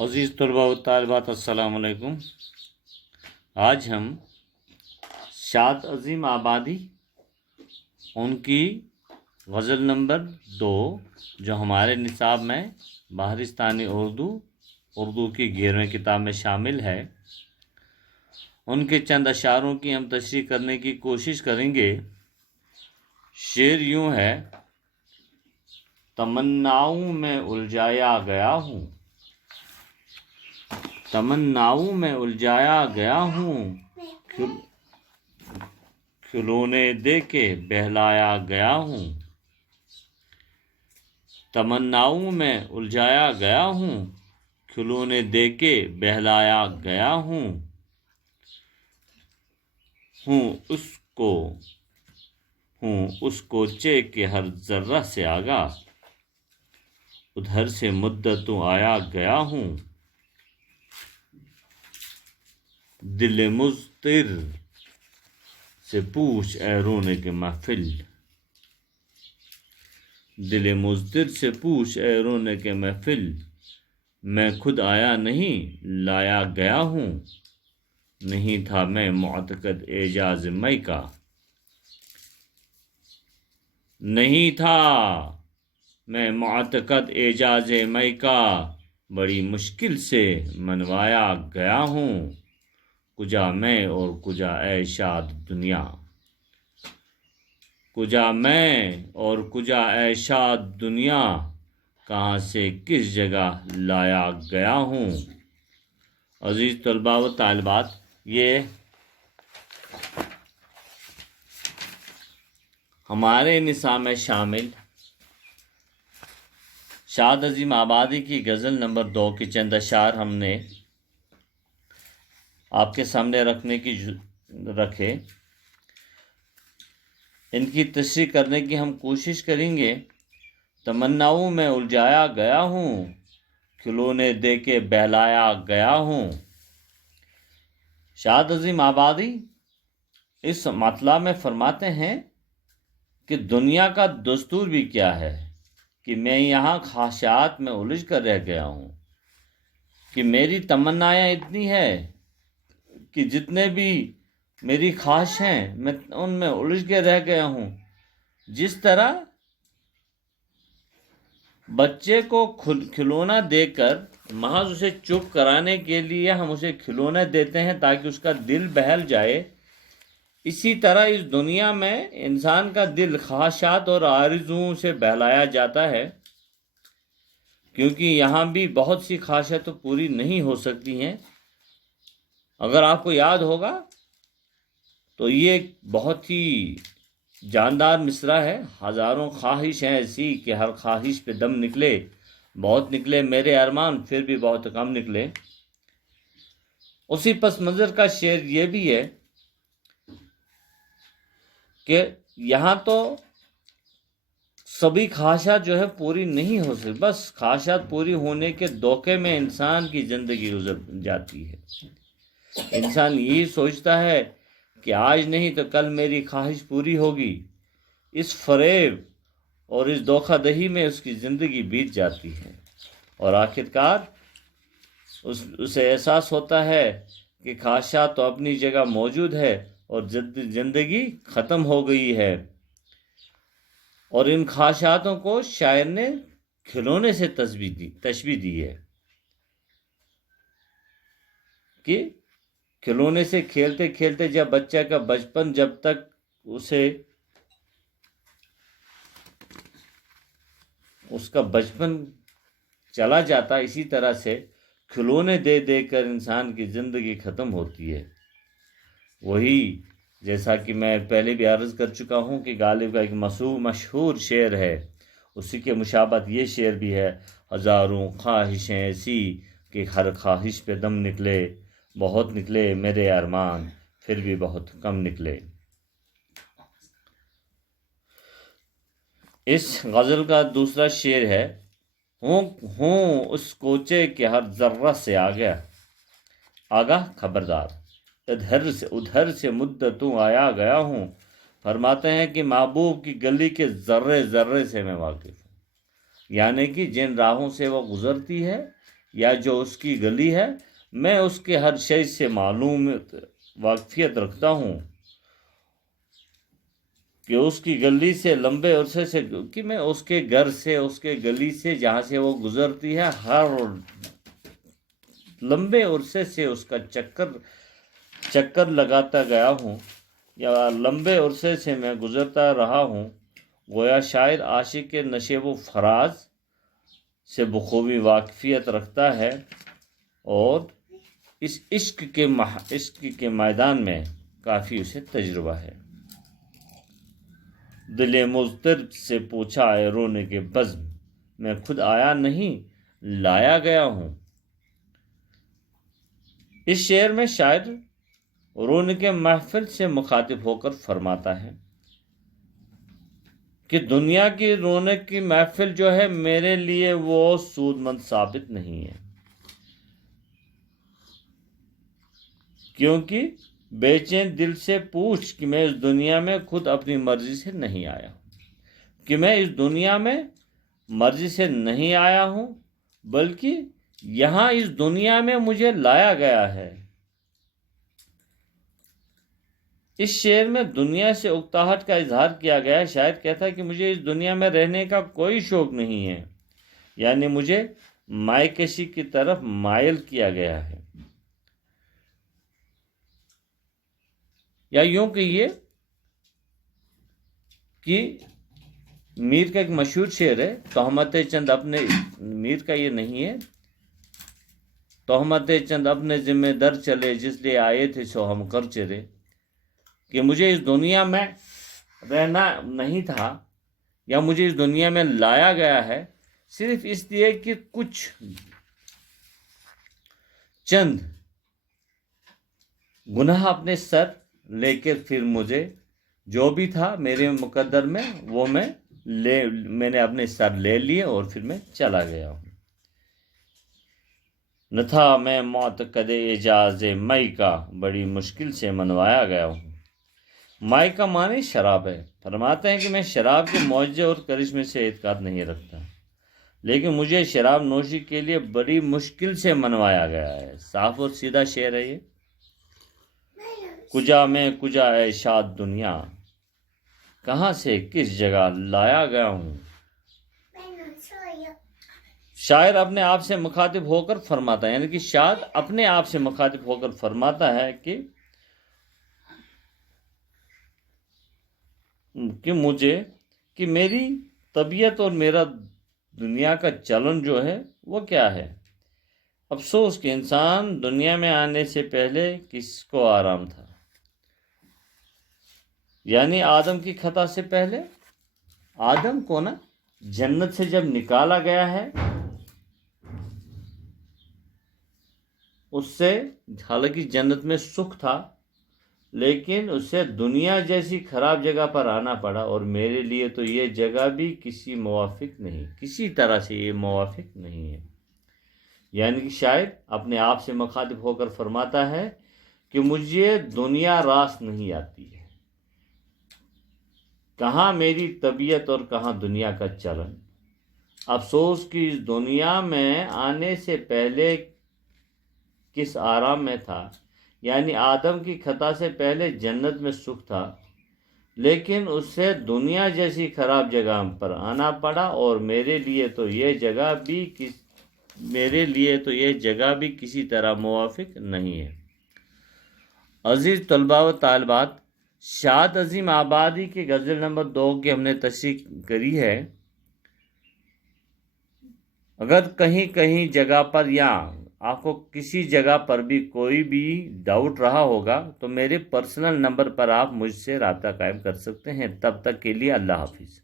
عزیز طلباء و طالبات السلام علیکم۔ آج ہم شاد عظیم آبادی ان کی غزل نمبر 2 جو ہمارے نصاب میں بہارستانی اردو کی 11ویں کتاب میں شامل ہے، ان کے چند اشعاروں کی ہم تشریح کرنے کی کوشش کریں گے۔ شعر یوں ہے: تمناؤں میں الجھایا گیا ہوں، تمناؤں میں الجھایا گیا ہوں، کھلونے دے کے بہلایا گیا ہوں، تمناؤں میں الجھایا گیا ہوں، کھلونے دے کے بہلایا گیا ہوں اس کوچے کے ہر ذرہ سے آگاہ، ادھر سے مدتوں آیا گیا ہوں، دل مضطر سے پوچھ اے رونے کے محفل، دل مضطر سے پوچھ اے رونے کے محفل، میں خود آیا نہیں لایا گیا ہوں، نہیں تھا میں معتقد اعجاز مئی کا، نہیں تھا میں معتقد اعجاز مئی کا، بڑی مشکل سے منوایا گیا ہوں، کجا میں اور کجا اے شاد دنیا، کجا میں اور کجا اے شاد دنیا، کہاں سے کس جگہ لایا گیا ہوں۔ عزیز طلباء و طالبات، یہ ہمارے نصاب میں شامل شاد عظیم آبادی کی غزل نمبر 2 کی چند اشعار ہم نے آپ کے سامنے رکھے۔ ان کی تشریح کرنے کی ہم کوشش کریں گے۔ تمناؤں میں الجھایا گیا ہوں، کھلونے دے کے بہلایا گیا ہوں۔ شاد عظیم آبادی اس مطلب میں فرماتے ہیں کہ دنیا کا دستور بھی کیا ہے کہ میں یہاں خواہشات میں الجھ کر رہ گیا ہوں، کہ میری تمنائیں اتنی ہے کہ جتنے بھی میری خواہش ہیں میں ان میں الجھ کے رہ گیا ہوں۔ جس طرح بچے کو کھلونا دے کر محض اسے چپ کرانے کے لیے ہم اسے کھلونے دیتے ہیں تاکہ اس کا دل بہل جائے، اسی طرح اس دنیا میں انسان کا دل خواہشات اور آرزوؤں سے بہلایا جاتا ہے، کیونکہ یہاں بھی بہت سی خواہشیں تو پوری نہیں ہو سکتی ہیں۔ اگر آپ کو یاد ہوگا تو یہ ایک بہت ہی جاندار مصرع ہے: ہزاروں خواہش ہیں ایسی کہ ہر خواہش پہ دم نکلے، بہت نکلے میرے ارمان پھر بھی بہت کم نکلے۔ اسی پس منظر کا شعر یہ بھی ہے کہ یہاں تو سبھی خواہشات جو ہے پوری نہیں ہو سکتی، بس خواہشات پوری ہونے کے دھوکے میں انسان کی زندگی گزر جاتی ہے۔ انسان یہی سوچتا ہے کہ آج نہیں تو کل میری خواہش پوری ہوگی، اس فریب اور اس دھوکہ دہی میں اس کی زندگی بیت جاتی ہے، اور آخرکار اسے احساس ہوتا ہے کہ خواہشات تو اپنی جگہ موجود ہے اور زندگی ختم ہو گئی ہے۔ اور ان خواہشاتوں کو شاعر نے کھلونے سے تشبیہ دی ہے کہ کھلونے سے کھیلتے کھیلتے جب بچہ کا بچپن جب تک اس کا بچپن چلا جاتا، اسی طرح سے کھلونے دے دے کر انسان کی زندگی ختم ہوتی ہے۔ وہی جیسا کہ میں پہلے بھی عرض کر چکا ہوں کہ غالب کا ایک مشہور شعر ہے، اسی کے مشابہت یہ شعر بھی ہے: ہزاروں خواہشیں ایسی کہ ہر خواہش پہ دم نکلے، بہت نکلے میرے ارمان پھر بھی بہت کم نکلے۔ اس غزل کا دوسرا شعر ہے: ہوں اس کوچے کے ہر ذرہ سے آگاہ خبردار، ادھر سے مدتوں آیا گیا ہوں۔ فرماتے ہیں کہ محبوب کی گلی کے ذرے ذرے سے میں واقف ہوں، یعنی کہ جن راہوں سے وہ گزرتی ہے یا جو اس کی گلی ہے، میں اس کے ہر شے سے معلوم واقفیت رکھتا ہوں کہ اس کی گلی سے لمبے عرصے سے، کہ میں اس کے گھر سے، اس کے گلی سے جہاں سے وہ گزرتی ہے، ہر لمبے عرصے سے اس کا چکر لگاتا گیا ہوں، یا لمبے عرصے سے میں گزرتا رہا ہوں۔ گویا شاعر عاشق کے نشیب و فراز سے بخوبی واقفیت رکھتا ہے، اور اس عشق کے میدان میں کافی اسے تجربہ ہے۔ دل مضطرب سے پوچھا اے رونے کے بزم، میں خود آیا نہیں لایا گیا ہوں۔ اس شعر میں شاعر رونے کے محفل سے مخاطب ہو کر فرماتا ہے کہ دنیا کی رونق کی محفل جو ہے میرے لیے وہ سود مند ثابت نہیں ہے، کیونکہ بے چین دل سے پوچھ کہ میں اس دنیا میں خود اپنی مرضی سے نہیں آیا ہوں، کہ میں اس دنیا میں مرضی سے نہیں آیا ہوں، بلکہ یہاں اس دنیا میں مجھے لایا گیا ہے۔ اس شعر میں دنیا سے اکتاہٹ کا اظہار کیا گیا ہے۔ شاعر کہتا ہے کہ مجھے اس دنیا میں رہنے کا کوئی شوق نہیں ہے، یعنی مجھے مائکشی کی طرف مائل کیا گیا ہے، یا یوں کہیے کہ میر کا ایک مشہور شعر ہے، تہمت چند اپنے، میر کا یہ نہیں ہے، تہمت چند اپنے ذمہ در چلے، جس لیے آئے تھے سو ہم کر چلے، کہ مجھے اس دنیا میں رہنا نہیں تھا، یا مجھے اس دنیا میں لایا گیا ہے صرف اس لیے کہ کچھ چند گناہ اپنے سر لے کر پھر مجھے جو بھی تھا میرے مقدر میں وہ میں نے اپنے سر لے لیے اور پھر میں چلا گیا ہوں۔ نہ تھا میں معتقد اعجاز مئی کا، بڑی مشکل سے منوایا گیا ہوں۔ مائی کا معنی شراب ہے۔ فرماتے ہیں کہ میں شراب کے معجزے اور کرشمے سے اعتقاد نہیں رکھتا، لیکن مجھے شراب نوشی کے لیے بڑی مشکل سے منوایا گیا ہے۔ صاف اور سیدھا شعر ہے یہ۔ کجا میں کجا اے شاد دنیا، کہاں سے کس جگہ لایا گیا ہوں۔ شاعر اپنے آپ سے مخاطب ہو کر فرماتا ہے، یعنی کہ شاعر اپنے آپ سے مخاطب ہو کر فرماتا ہے کہ میری طبیعت اور میرا دنیا کا چلن جو ہے وہ کیا ہے۔ افسوس کہ انسان دنیا میں آنے سے پہلے کس کو آرام تھا، یعنی آدم کی خطا سے پہلے آدم کو نا جنت سے جب نکالا گیا ہے، اس سے حالانکہ جنت میں سکھ تھا، لیکن اسے دنیا جیسی خراب جگہ پر آنا پڑا، اور میرے لیے تو یہ جگہ بھی کسی موافق نہیں، کسی طرح سے یہ موافق نہیں ہے۔ یعنی کہ شاعر اپنے آپ سے مخاطب ہو کر فرماتا ہے کہ مجھے دنیا راس نہیں آتی ہے، کہاں میری طبیعت اور کہاں دنیا کا چلن۔ افسوس کہ اس دنیا میں آنے سے پہلے کس آرام میں تھا، یعنی آدم کی خطا سے پہلے جنت میں سکھ تھا، لیکن اس سے دنیا جیسی خراب جگہ پر آنا پڑا، اور میرے لیے تو یہ جگہ بھی کسی طرح موافق نہیں ہے۔ عزیز طلباء و طالبات، شاد عظیم آبادی کے غزل نمبر 2 کی ہم نے تشریح کری ہے۔ اگر کہیں جگہ پر یا آپ کو کسی جگہ پر بھی کوئی بھی ڈاؤٹ رہا ہوگا تو میرے پرسنل نمبر پر آپ مجھ سے رابطہ قائم کر سکتے ہیں۔ تب تک کے لیے اللہ حافظ۔